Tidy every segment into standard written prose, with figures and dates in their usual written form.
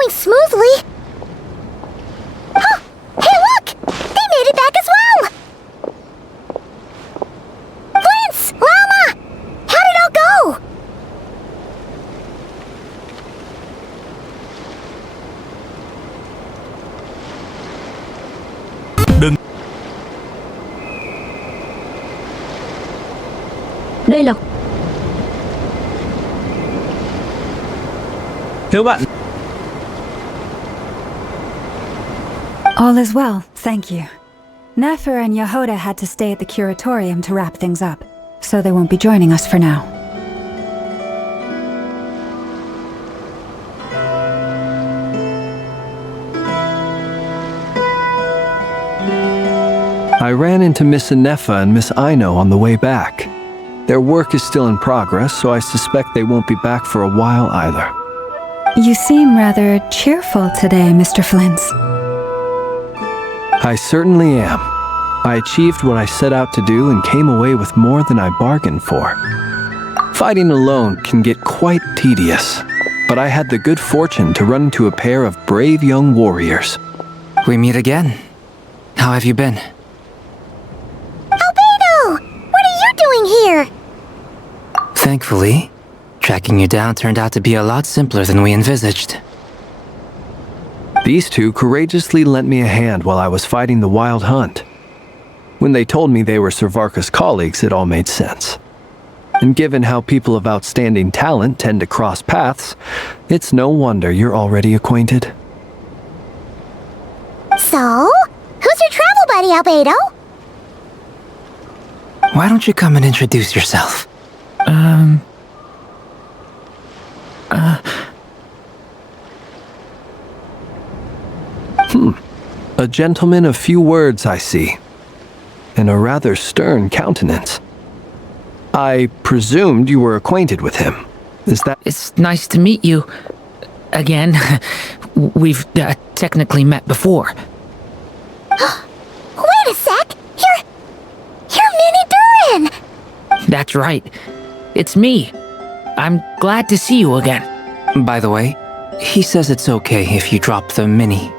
going smoothly. Oh, hey look! They made it back as well! Flint's! Llama! How did it all go? Đừng. Đây là... Thiếu bạn. All is well, thank you. Nefer and Yehoda had to stay at the curatorium to wrap things up, so they won't be joining us for now. I ran into Miss Nefa and Miss Aino on the way back. Their work is still in progress, so I suspect they won't be back for a while either. You seem rather cheerful today, Mr. Flint's. I certainly am. I achieved what I set out to do and came away with more than I bargained for. Fighting alone can get quite tedious, but I had the good fortune to run into a pair of brave young warriors. We meet again. How have you been? Albedo! What are you doing here? Thankfully, tracking you down turned out to be a lot simpler than we envisaged. These two courageously lent me a hand while I was fighting the wild hunt. When they told me they were Servarka's colleagues, it all made sense. And given how people of outstanding talent tend to cross paths, it's no wonder you're already acquainted. So, who's your travel buddy, Albedo? Why don't you come and introduce yourself? A gentleman of few words, I see, and a rather stern countenance. I presumed you were acquainted with him. Is that... It's nice to meet you. Again. We've technically met before. Wait a sec! You're Minnie Durin! That's right. It's me. I'm glad to see you again. By the way, he says it's okay if you drop the mini.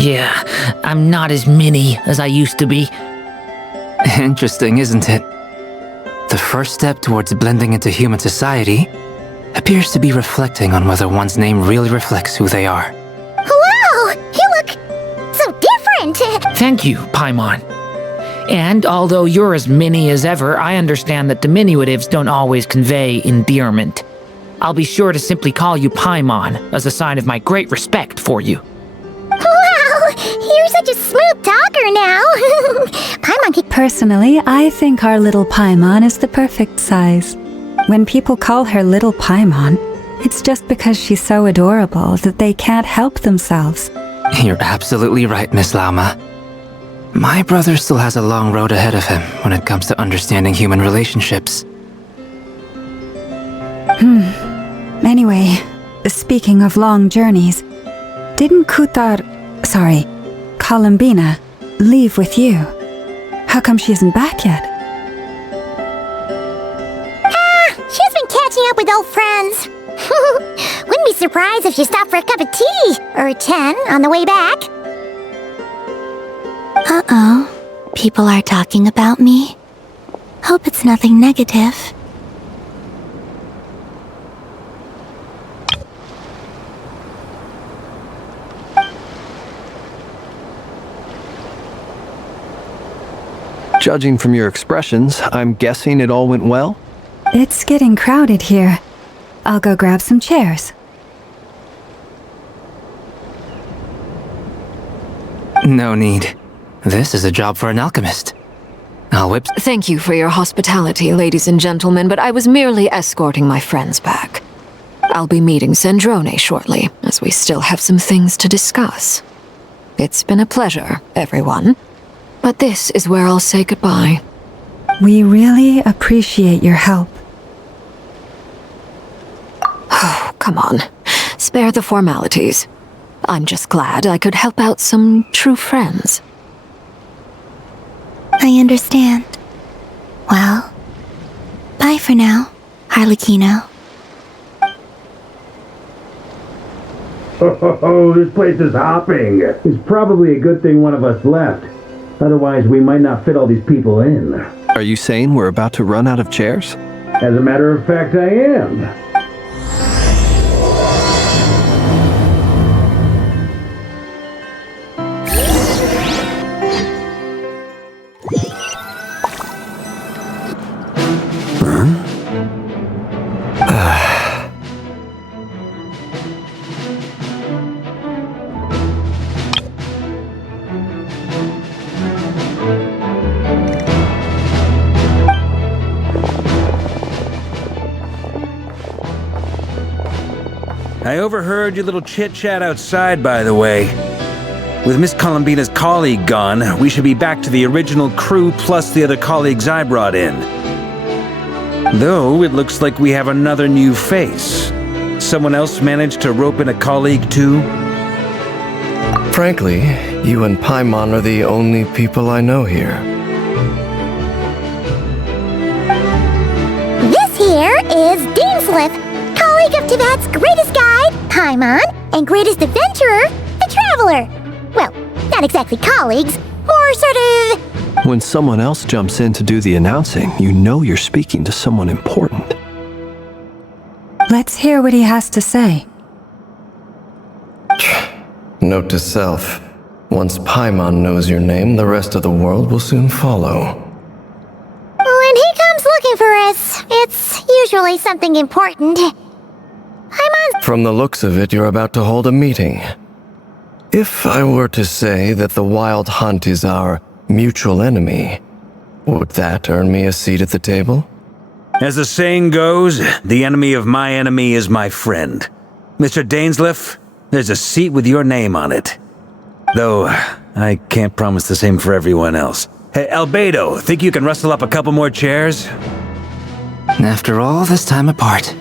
Yeah, I'm not as mini as I used to be. Interesting, isn't it? The first step towards blending into human society appears to be reflecting on whether one's name really reflects who they are. Wow! You look so different! Thank you, Paimon. And although you're as mini as ever, I understand that diminutives don't always convey endearment. I'll be sure to simply call you Paimon as a sign of my great respect for you. Wow! You're such a smooth talker now! Paimon can... Personally, I think our little Paimon is the perfect size. When people call her Little Paimon, it's just because she's so adorable that they can't help themselves. You're absolutely right, Miss Lama. My brother still has a long road ahead of him when it comes to understanding human relationships. Anyway, speaking of long journeys, didn't Columbina, leave with you? How come she isn't back yet? She's been catching up with old friends. Wouldn't be surprised if she stopped for a cup of tea or 10 on the way back. Uh-oh. People are talking about me. Hope it's nothing negative. Judging from your expressions, I'm guessing it all went well? It's getting crowded here. I'll go grab some chairs. No need. This is a job for an alchemist. I'll whip... Thank you for your hospitality, ladies and gentlemen, but I was merely escorting my friends back. I'll be meeting Sandrone shortly, as we still have some things to discuss. It's been a pleasure, everyone. But this is where I'll say goodbye. We really appreciate your help. Oh, come on. Spare the formalities. I'm just glad I could help out some true friends. I understand. Well, bye for now, Harlequino. Oh, this place is hopping. It's probably a good thing one of us left. Otherwise, we might not fit all these people in. Are you saying we're about to run out of chairs? As a matter of fact, I am. I overheard your little chit-chat outside, by the way. With Miss Columbina's colleague gone, we should be back to the original crew plus the other colleagues I brought in. Though, it looks like we have another new face. Someone else managed to rope in a colleague too? Frankly, you and Paimon are the only people I know here. This here is Dainsleif, colleague of Tibet's greatest guide, Paimon, and greatest adventurer, the Traveler. Well, not exactly colleagues, more sort of... When someone else jumps in to do the announcing, you know you're speaking to someone important. Let's hear what he has to say. Note to self, once Paimon knows your name, the rest of the world will soon follow. When he comes looking for us, it's usually something important. Paimon's... From the looks of it, you're about to hold a meeting. If I were to say that the Wild Hunt is our mutual enemy, would that earn me a seat at the table? As the saying goes, the enemy of my enemy is my friend. Mr. Dainsleif, there's a seat with your name on it. Though, I can't promise the same for everyone else. Hey, Albedo, think you can rustle up a couple more chairs? After all this time apart,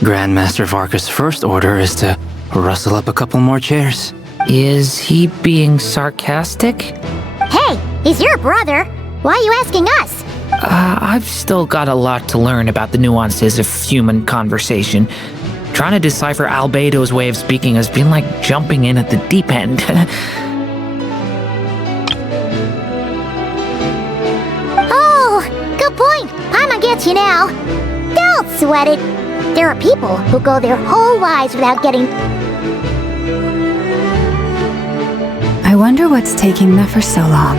Grandmaster Varka's first order is to rustle up a couple more chairs. Is he being sarcastic? Hey, he's your brother. Why are you asking us? I've still got a lot to learn about the nuances of human conversation. Trying to decipher Albedo's way of speaking has been like jumping in at the deep end. Oh, good point. Paimon gets you now. Don't sweat it. There are people who go their whole lives without getting... I wonder what's taking Nefer so long.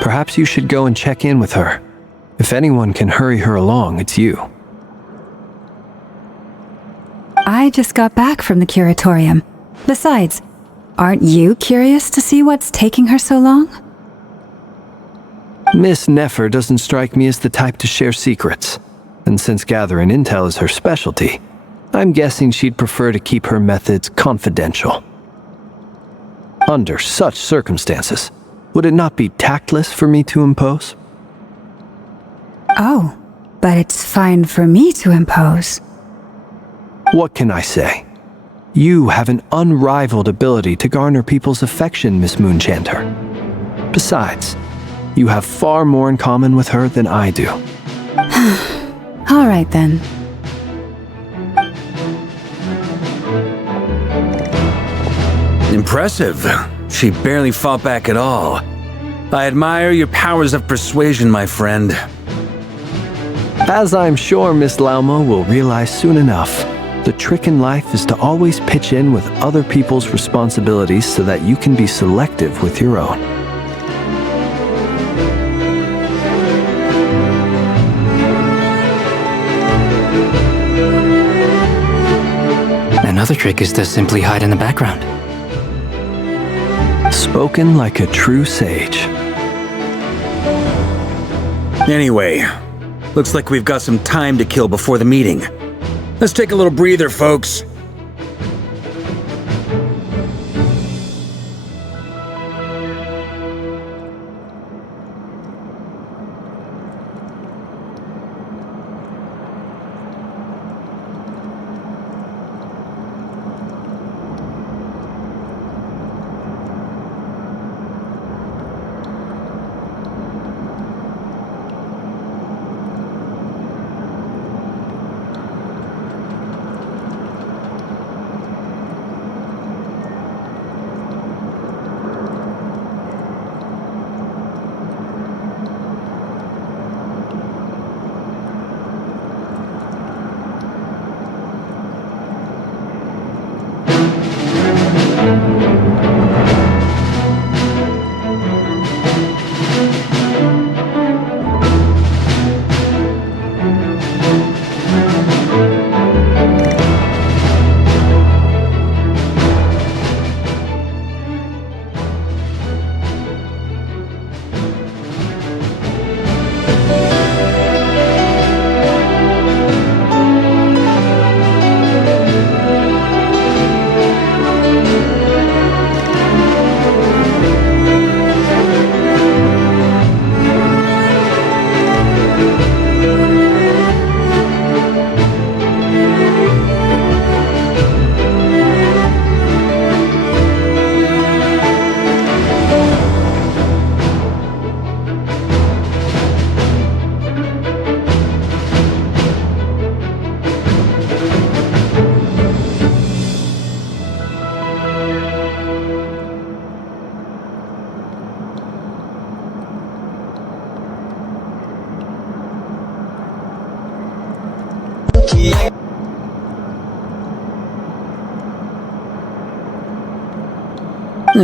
Perhaps you should go and check in with her. If anyone can hurry her along, it's you. I just got back from the curatorium. Besides, aren't you curious to see what's taking her so long? Miss Nefer doesn't strike me as the type to share secrets. And since gathering intel is her specialty, I'm guessing she'd prefer to keep her methods confidential. Under such circumstances, would it not be tactless for me to impose? Oh, but it's fine for me to impose. What can I say? You have an unrivaled ability to garner people's affection, Miss Moonchanter. Besides, you have far more in common with her than I do. All right then. Impressive. She barely fought back at all. I admire your powers of persuasion, my friend. As I'm sure Miss Lauma will realize soon enough, the trick in life is to always pitch in with other people's responsibilities so that you can be selective with your own. Another trick is to simply hide in the background. Spoken like a true sage. Anyway, looks like we've got some time to kill before the meeting. Let's take a little breather, folks.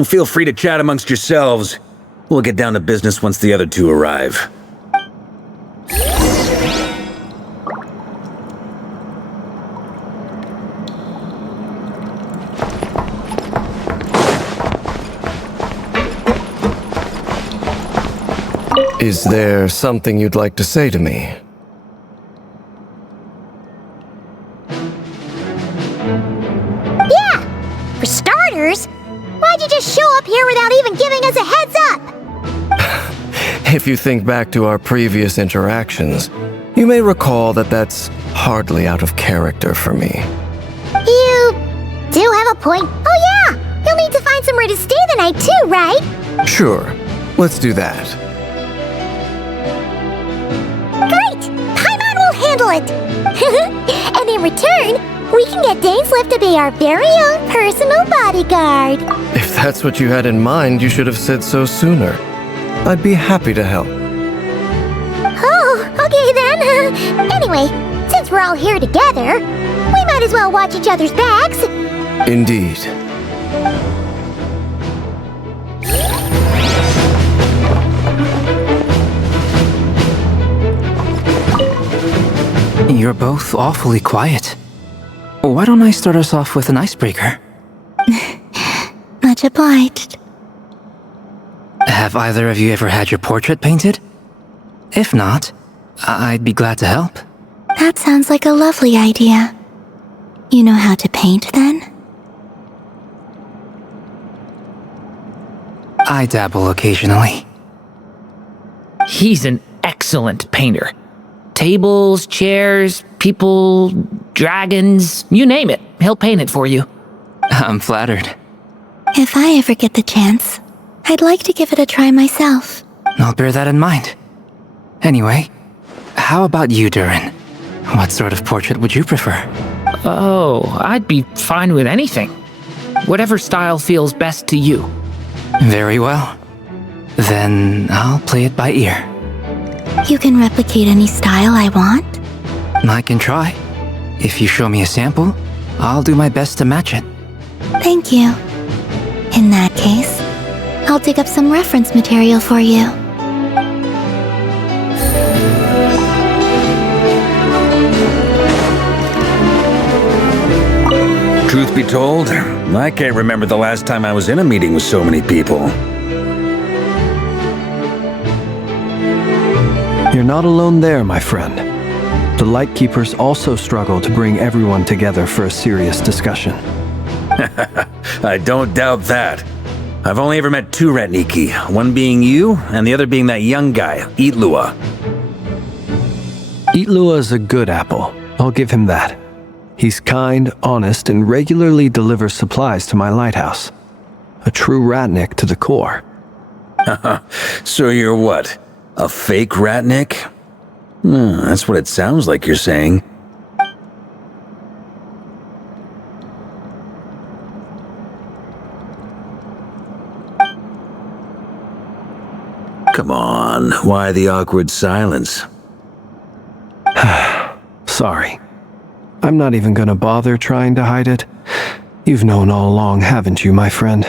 Feel free to chat amongst yourselves. We'll get down to business once the other two arrive. Is there something you'd like to say to me? Yeah! For starters, why'd you just show up here without even giving us a heads up? If you think back to our previous interactions, you may recall that that's hardly out of character for me. You do have a point. Oh yeah! You'll need to find somewhere to stay the night too, right? Sure, let's do that. Great! Paimon will handle it! And in return, we can get Dainslift to be our very own personal bodyguard. If that's what you had in mind, you should have said so sooner. I'd be happy to help. Oh, okay then. Anyway, since we're all here together, we might as well watch each other's backs. Indeed. You're both awfully quiet. Why don't I start us off with an icebreaker? Much obliged. Have either of you ever had your portrait painted? If not, I'd be glad to help. That sounds like a lovely idea. You know how to paint, then? I dabble occasionally. He's an excellent painter. Tables, chairs, people, dragons, you name it. He'll paint it for you. I'm flattered. If I ever get the chance, I'd like to give it a try myself. I'll bear that in mind. Anyway, how about you, Durin? What sort of portrait would you prefer? Oh, I'd be fine with anything. Whatever style feels best to you. Very well. Then I'll play it by ear. You can replicate any style I want? I can try. If you show me a sample, I'll do my best to match it. Thank you. In that case, I'll dig up some reference material for you. Truth be told, I can't remember the last time I was in a meeting with so many people. You're not alone there, my friend. The Lightkeepers also struggle to bring everyone together for a serious discussion. I don't doubt that. I've only ever met two Ratniki, one being you, and the other being that young guy, Itlua. Itlua is a good apple. I'll give him that. He's kind, honest, and regularly delivers supplies to my lighthouse. A true Ratnik to the core. So you're what? A fake Ratnik? That's what it sounds like you're saying. Come on, why the awkward silence? Sorry. I'm not even gonna bother trying to hide it. You've known all along, haven't you, my friend?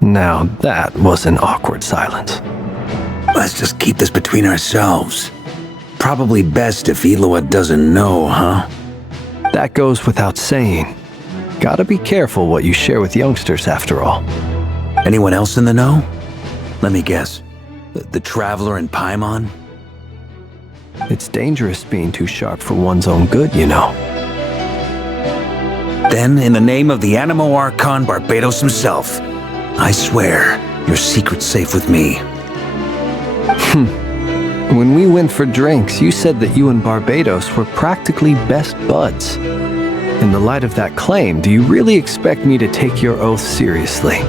Now that was an awkward silence. Let's just keep this between ourselves. Probably best if Itlua doesn't know, huh? That goes without saying. Gotta be careful what you share with youngsters, after all. Anyone else in the know? Let me guess. The Traveler and Paimon? It's dangerous being too sharp for one's own good, you know. Then, in the name of the Animo Archon Barbados himself, I swear, your secret's safe with me. When we went for drinks, you said that you and Barbados were practically best buds. In the light of that claim, do you really expect me to take your oath seriously?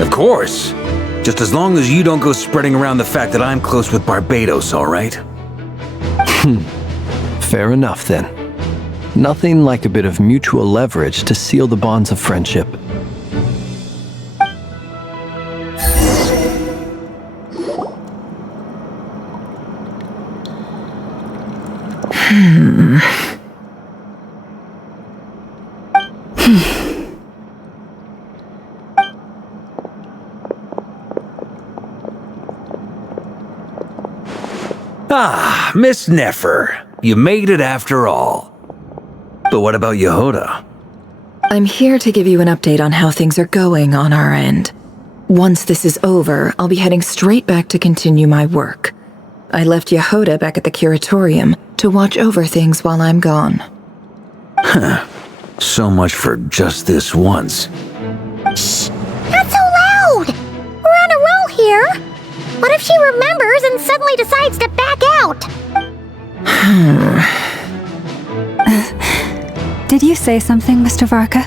Of course. Just as long as you don't go spreading around the fact that I'm close with Barbados, all right? Fair enough, then. Nothing like a bit of mutual leverage to seal the bonds of friendship. Ah, Miss Nefer. You made it after all. But what about Yehuda? I'm here to give you an update on how things are going on our end. Once this is over, I'll be heading straight back to continue my work. I left Yehuda back at the curatorium to watch over things while I'm gone. Huh. So much for just this once. Shh! Not so loud! We're on a roll here! What if she remembers and suddenly decides to back out? Did you say something, Mr. Varka?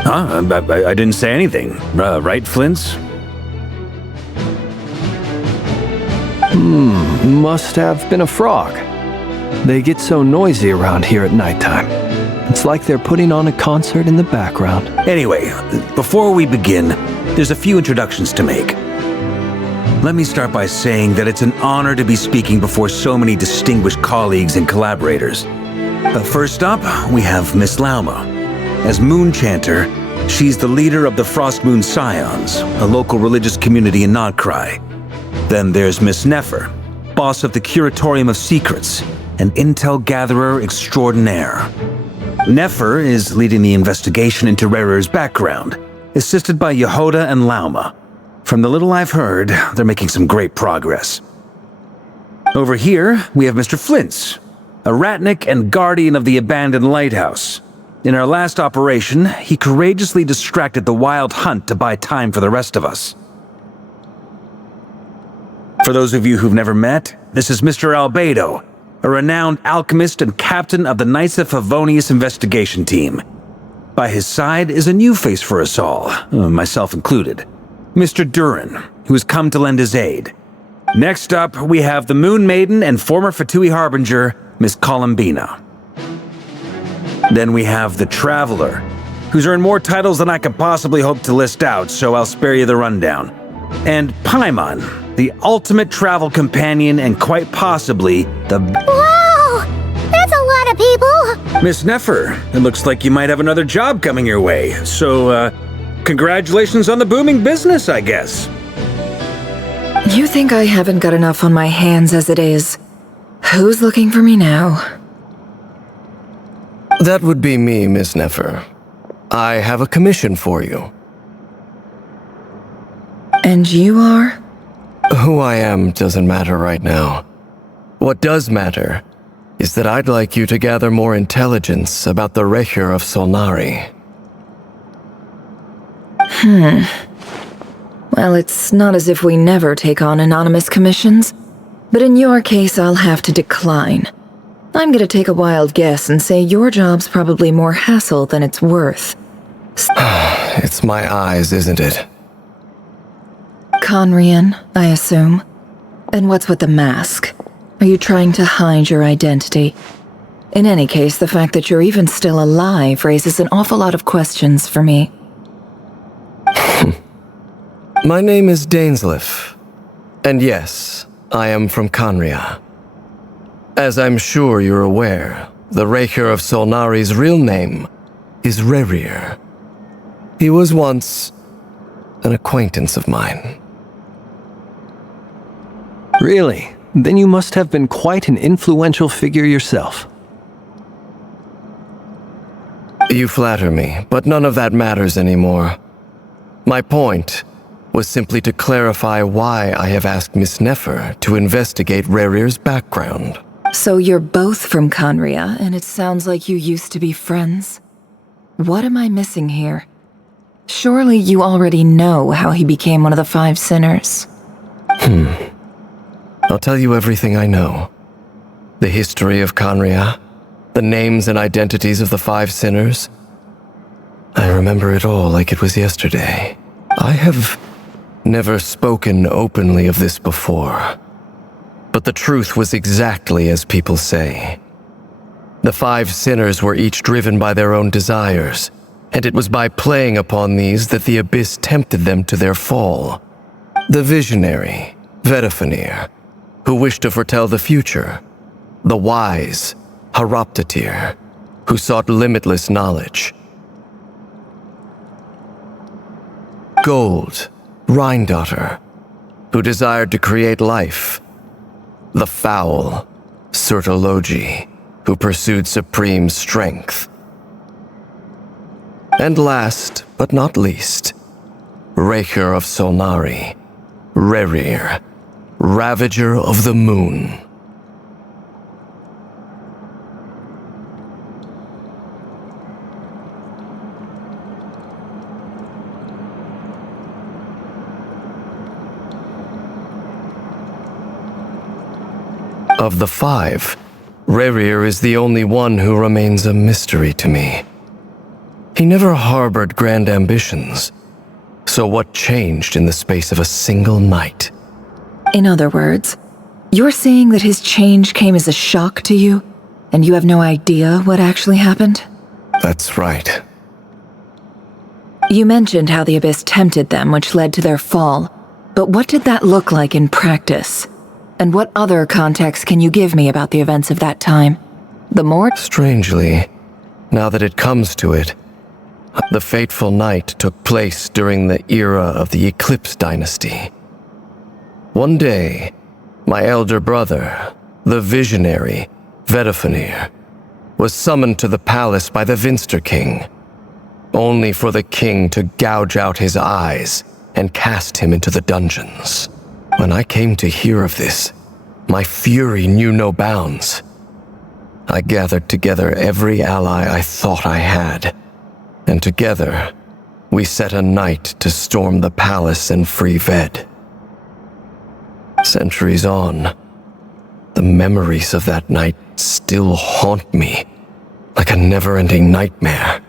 Huh? I didn't say anything. Right, Flints? Must have been a frog. They get so noisy around here at nighttime. It's like they're putting on a concert in the background. Anyway, before we begin, there's a few introductions to make. Let me start by saying that it's an honor to be speaking before so many distinguished colleagues and collaborators. First up, we have Miss Lauma. As Moon Chanter, she's the leader of the Frost Moon Scions, a local religious community in Nodcry. Then there's Miss Nefer, boss of the Curatorium of Secrets, an intel gatherer extraordinaire. Nefer is leading the investigation into Rerer's background, assisted by Yehuda and Lauma. From the little I've heard, they're making some great progress. Over here, we have Mr. Flints, a ratnik and guardian of the abandoned lighthouse. In our last operation, he courageously distracted the wild hunt to buy time for the rest of us. For those of you who've never met, this is Mr. Albedo, a renowned alchemist and captain of the Knights of Favonius investigation team. By his side is a new face for us all, myself included, Mr. Durin, who has come to lend his aid. Next up, we have the Moon Maiden and former Fatui Harbinger, Miss Columbina. Then we have the Traveler, who's earned more titles than I could possibly hope to list out, so I'll spare you the rundown. And Paimon, the ultimate travel companion and quite possibly the... Wow! That's a lot of people! Miss Nefer, it looks like you might have another job coming your way, so, congratulations on the booming business, I guess. You think I haven't got enough on my hands as it is? Who's looking for me now? That would be me, Miss Nefer. I have a commission for you. And you are? Who I am doesn't matter right now. What does matter is that I'd like you to gather more intelligence about the Recher of Solnari. Well, it's not as if we never take on anonymous commissions. But in your case, I'll have to decline. I'm gonna take a wild guess and say your job's probably more hassle than it's worth. It's my eyes, isn't it? Conrian, I assume. And what's with the mask? Are you trying to hide your identity? In any case, the fact that you're even still alive raises an awful lot of questions for me. My name is Dainsleif. And yes, I am from Conria. As I'm sure you're aware, the Recher of Solnari's real name is Rerir. He was once an acquaintance of mine. Really? Then you must have been quite an influential figure yourself. You flatter me, but none of that matters anymore. My point was simply to clarify why I have asked Miss Nefer to investigate Rerir's background. So you're both from Conria, and it sounds like you used to be friends? What am I missing here? Surely you already know how he became one of the Five Sinners. I'll tell you everything I know. The history of Conria, the names and identities of the Five Sinners. I remember it all like it was yesterday. I have never spoken openly of this before. But the truth was exactly as people say. The Five Sinners were each driven by their own desires, and it was by playing upon these that the Abyss tempted them to their fall. The visionary, Vedifenir, who wished to foretell the future. The wise, Haroptatir, who sought limitless knowledge. Gold, Rhine-daughter, who desired to create life. the foul Sertologi, who pursued supreme strength. And last, but not least, Raker of Solnari, Rerir, Ravager of the Moon. Of the five, Rerir is the only one who remains a mystery to me. He never harbored grand ambitions. So what changed in the space of a single night? In other words, you're saying that his change came as a shock to you, and you have no idea what actually happened? That's right. You mentioned how the Abyss tempted them, which led to their fall. But what did that look like in practice? And what other context can you give me about the events of that time? The more— Strangely, now that it comes to it, the fateful night took place during the era of the Eclipse Dynasty. One day, my elder brother, the visionary, Vedafenir, was summoned to the palace by the Vinster King, only for the king to gouge out his eyes and cast him into the dungeons. When I came to hear of this, my fury knew no bounds. I gathered together every ally I thought I had, and together, we set a night to storm the palace and free Ved. Centuries on, the memories of that night still haunt me like a never-ending nightmare.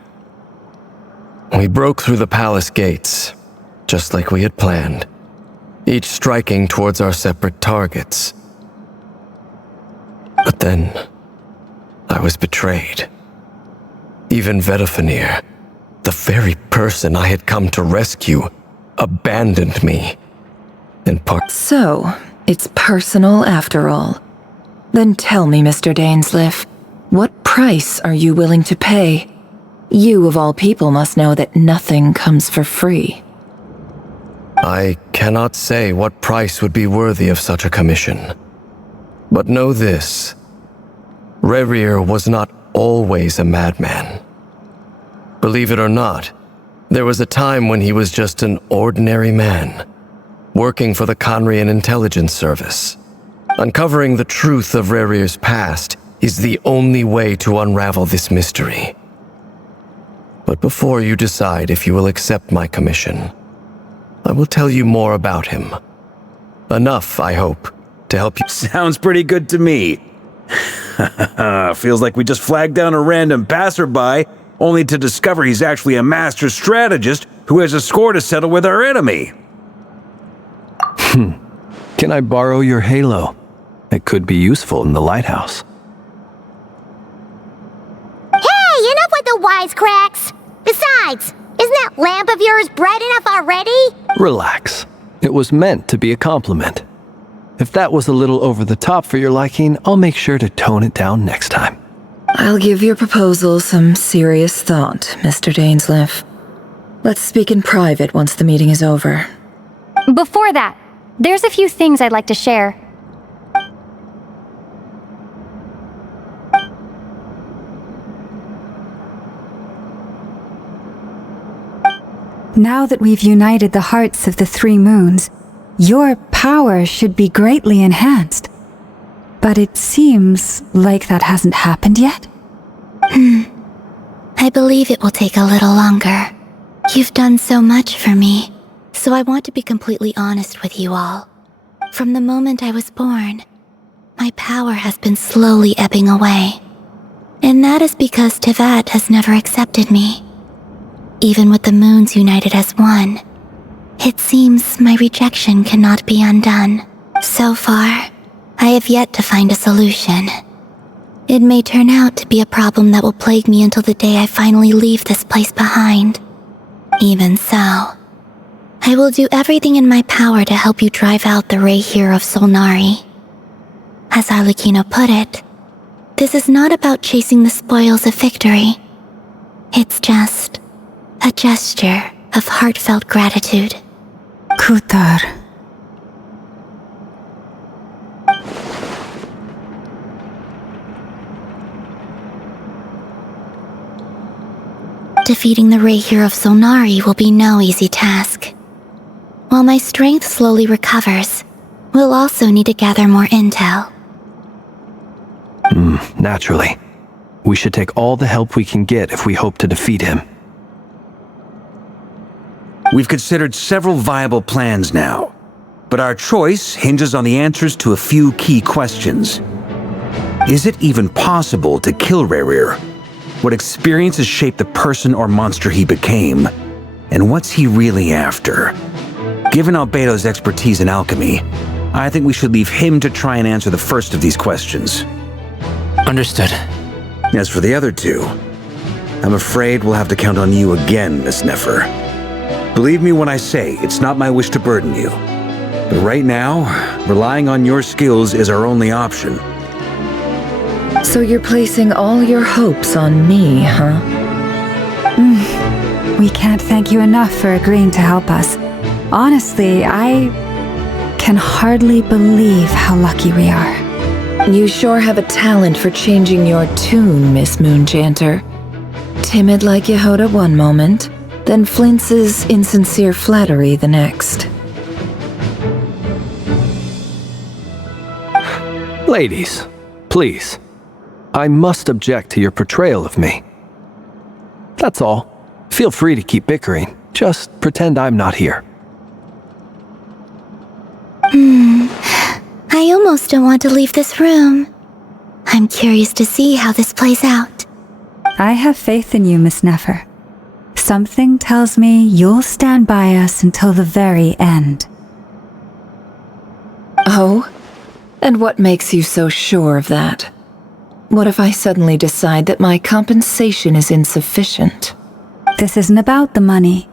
We broke through the palace gates, just like we had planned, each striking towards our separate targets. But then, I was betrayed. Even Vedafenir, the very person I had come to rescue, abandoned me. So, it's personal after all. Then tell me, Mr. Dainsleif, what price are you willing to pay? You, of all people, must know that nothing comes for free. I cannot say what price would be worthy of such a commission. But know this, Rerir was not always a madman. Believe it or not, there was a time when he was just an ordinary man, working for the Conrian Intelligence Service. Uncovering the truth of Rerir's past is the only way to unravel this mystery. But before you decide if you will accept my commission, I will tell you more about him. Enough, I hope, to help you— Sounds pretty good to me. Feels like we just flagged down a random passerby, only to discover he's actually a master strategist who has a score to settle with our enemy. Can I borrow your halo? It could be useful in the lighthouse. Hey, enough with the wisecracks! Besides, isn't that lamp of yours bright enough already? Relax. It was meant to be a compliment. If that was a little over the top for your liking, I'll make sure to tone it down next time. I'll give your proposal some serious thought, Mr. Dainsleif. Let's speak in private once the meeting is over. Before that, there's a few things I'd like to share. Now that we've united the hearts of the three moons, your power should be greatly enhanced. But it seems like that hasn't happened yet? I believe it will take a little longer. You've done so much for me, so I want to be completely honest with you all. From the moment I was born, my power has been slowly ebbing away. And that is because Tevat has never accepted me. Even with the moons united as one, it seems my rejection cannot be undone. So far, I have yet to find a solution. It may turn out to be a problem that will plague me until the day I finally leave this place behind. Even so, I will do everything in my power to help you drive out the Raher of Solnari. As Arlecchino put it, this is not about chasing the spoils of victory. It's just a gesture of heartfelt gratitude. Kutar. defeating the Rahier of Solnari will be no easy task. While my strength slowly recovers, we'll also need to gather more intel. Naturally. We should take all the help we can get if we hope to defeat him. We've considered several viable plans now, but our choice hinges on the answers to a few key questions. Is it even possible to kill Rahier? What experiences shaped the person or monster he became? And what's he really after? Given Albedo's expertise in alchemy, I think we should leave him to try and answer the first of these questions. Understood. As for the other two, I'm afraid we'll have to count on you again, Miss Nefer. Believe me when I say it's not my wish to burden you. But right now, relying on your skills is our only option. So you're placing all your hopes on me, huh? We can't thank you enough for agreeing to help us. Honestly, I can hardly believe how lucky we are. You sure have a talent for changing your tune, Miss Moonjanter. Timid like Yehoda one moment, then flinches insincere flattery the next. Ladies, please. I must object to your portrayal of me. That's all. Feel free to keep bickering. Just pretend I'm not here. I almost don't want to leave this room. I'm curious to see how this plays out. I have faith in you, Miss Nefer. Something tells me you'll stand by us until the very end. Oh? And what makes you so sure of that? What if I suddenly decide that my compensation is insufficient? This isn't about the money.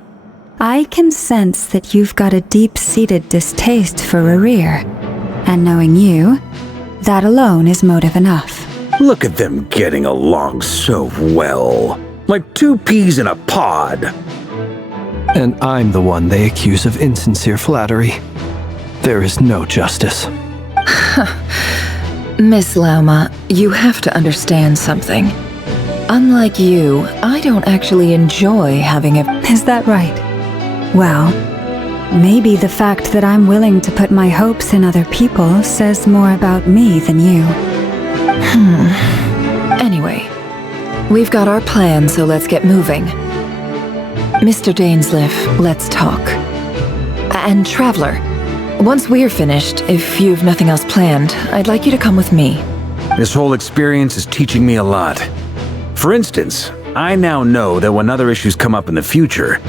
I can sense that you've got a deep-seated distaste for Rahier. And knowing you, that alone is motive enough. Look at them getting along so well. Like two peas in a pod. And I'm the one they accuse of insincere flattery. There is no justice. Miss Lauma, you have to understand something. Unlike you, I don't actually enjoy having a... Is that right? Well, maybe the fact that I'm willing to put my hopes in other people says more about me than you. Anyway, we've got our plan, so let's get moving. Mr. Dainsleif, let's talk. And Traveler, once we're finished, if you've nothing else planned, I'd like you to come with me. This whole experience is teaching me a lot. For instance, I now know that when other issues come up in the future,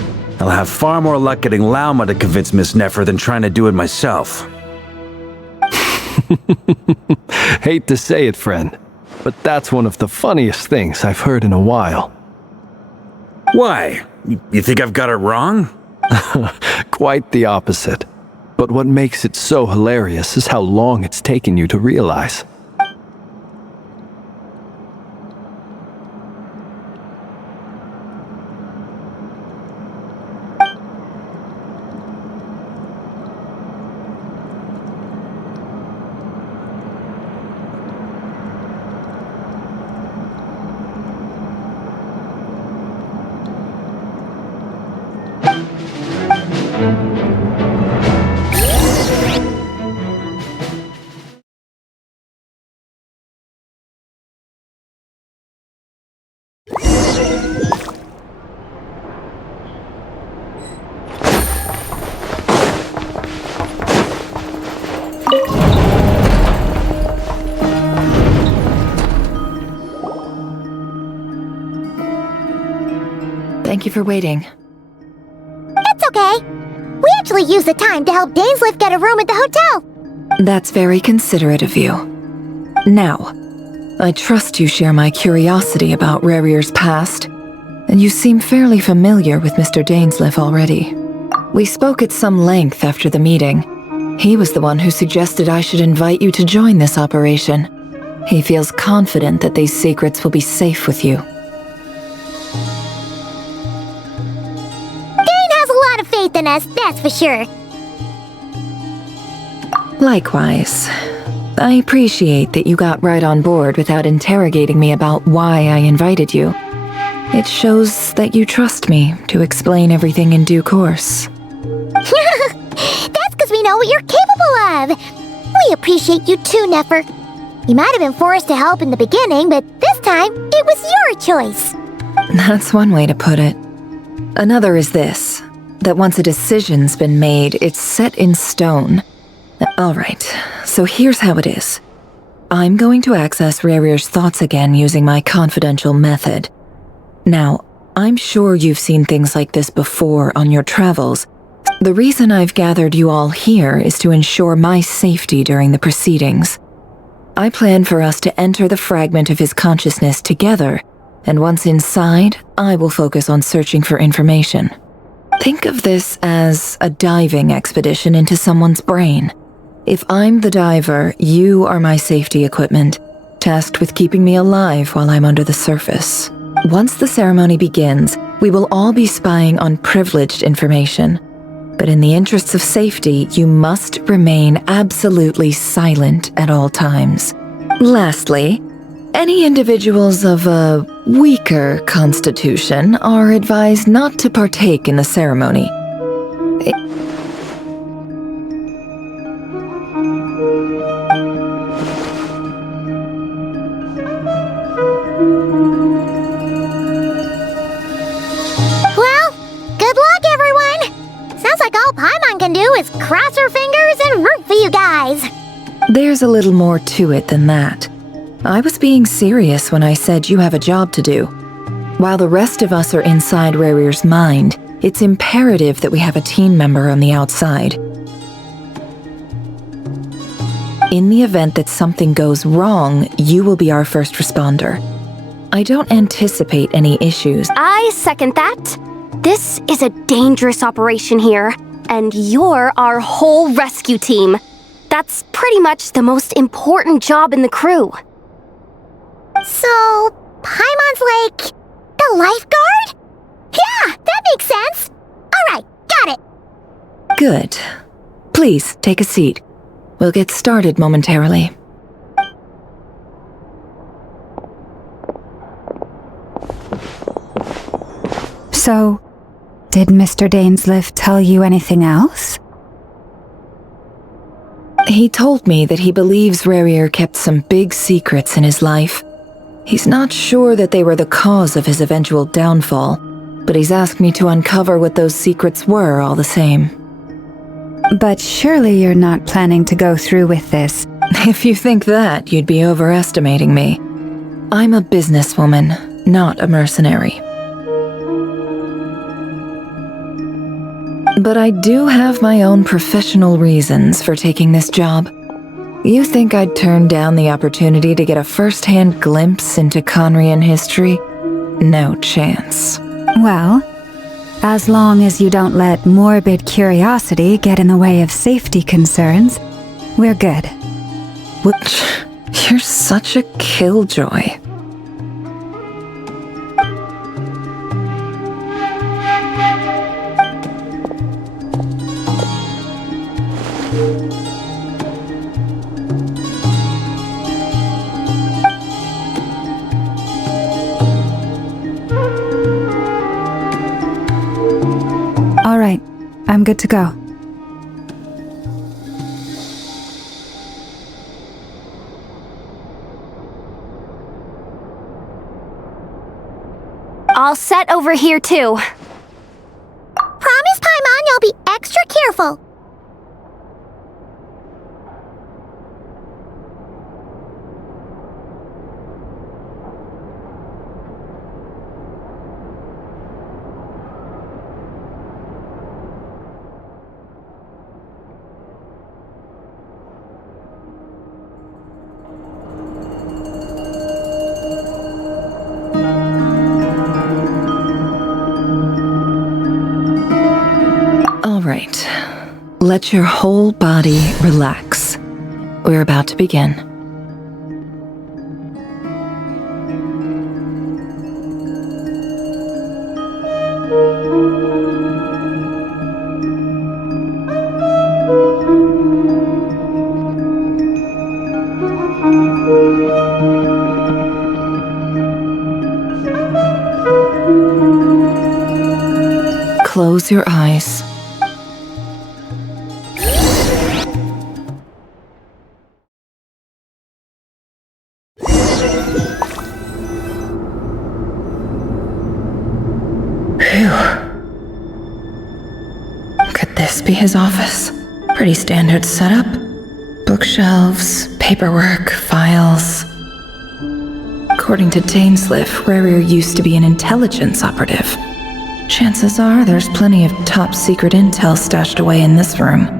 I'll have far more luck getting Lauma to convince Miss Nefer than trying to do it myself. Hate to say it, friend, but that's one of the funniest things I've heard in a while. Why? You think I've got it wrong? Quite the opposite. But what makes it so hilarious is how long it's taken you to realize. Thank you for waiting. It's okay. We actually used the time to help Dainsleif get a room at the hotel. That's very considerate of you. Now, I trust you share my curiosity about Rahier's past, and you seem fairly familiar with Mr. Dainsleif already. We spoke at some length after the meeting. He was the one who suggested I should invite you to join this operation. He feels confident that these secrets will be safe with you. Faith in us, that's for sure. Likewise. I appreciate that you got right on board without interrogating me about why I invited you. It shows that you trust me to explain everything in due course. That's because we know what you're capable of. We appreciate you too, Nefer. You might have been forced to help in the beginning, but this time, it was your choice. That's one way to put it. Another is this, that once a decision's been made, it's set in stone. Alright, so here's how it is. I'm going to access Rarir's thoughts again using my confidential method. Now, I'm sure you've seen things like this before on your travels. The reason I've gathered you all here is to ensure my safety during the proceedings. I plan for us to enter the fragment of his consciousness together, and once inside, I will focus on searching for information. Think of this as a diving expedition into someone's brain. If I'm the diver, you are my safety equipment, tasked with keeping me alive while I'm under the surface. Once the ceremony begins, we will all be spying on privileged information. But in the interests of safety, you must remain absolutely silent at all times. Lastly, any individuals of a weaker constitution are advised not to partake in the ceremony. Well, good luck, everyone. Sounds like all Paimon can do is cross her fingers and root for you guys. There's a little more to it than that. I was being serious when I said you have a job to do. While the rest of us are inside Rarir's mind, it's imperative that we have a team member on the outside. In the event that something goes wrong, you will be our first responder. I don't anticipate any issues. I second that. This is a dangerous operation here, and you're our whole rescue team. That's pretty much the most important job in the crew. So, Paimon's like the lifeguard? Yeah, that makes sense. Alright, got it. Good. Please, take a seat. We'll get started momentarily. So, did Mr. Dainsleif tell you anything else? He told me that he believes Rarir kept some big secrets in his life. He's not sure that they were the cause of his eventual downfall, but he's asked me to uncover what those secrets were all the same. But surely you're not planning to go through with this. If you think that, you'd be overestimating me. I'm a businesswoman, not a mercenary. But I do have my own professional reasons for taking this job. You think I'd turn down the opportunity to get a first-hand glimpse into Conrian history? No chance. Well, as long as you don't let morbid curiosity get in the way of safety concerns, we're good. What? You're such a killjoy. All right, I'm good to go. All set over here too. Promise, Paimon, you'll be extra careful. Right. Let your whole body relax. We're about to begin. close your eyes. Could this be his office? Pretty standard setup. Bookshelves, paperwork, files. According to Dainsliff, Rarier used to be an intelligence operative. Chances are there's plenty of top secret intel stashed away in this room.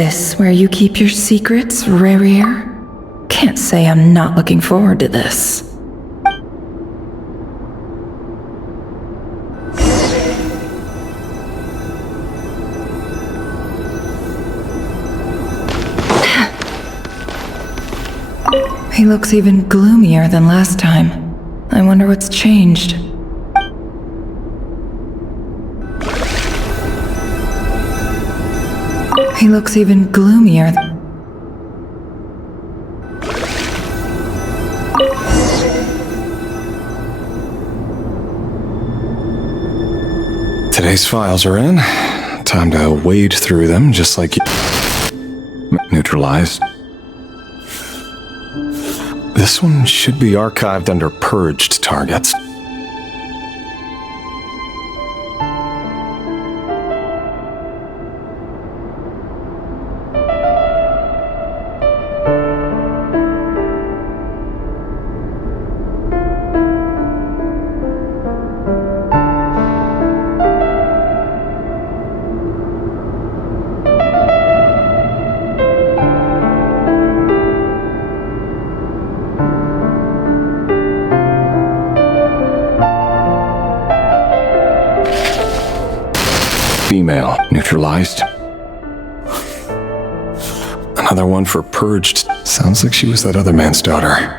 this where you keep your secrets, Rarier? Can't say I'm not looking forward to this. He looks even gloomier than last time. I wonder what's changed. He looks even gloomier. Today's files are in. Time to wade through them just like you... Neutralized. This one should be archived under purged targets. Female, neutralized. Another one for purged. Sounds like she was that other man's daughter.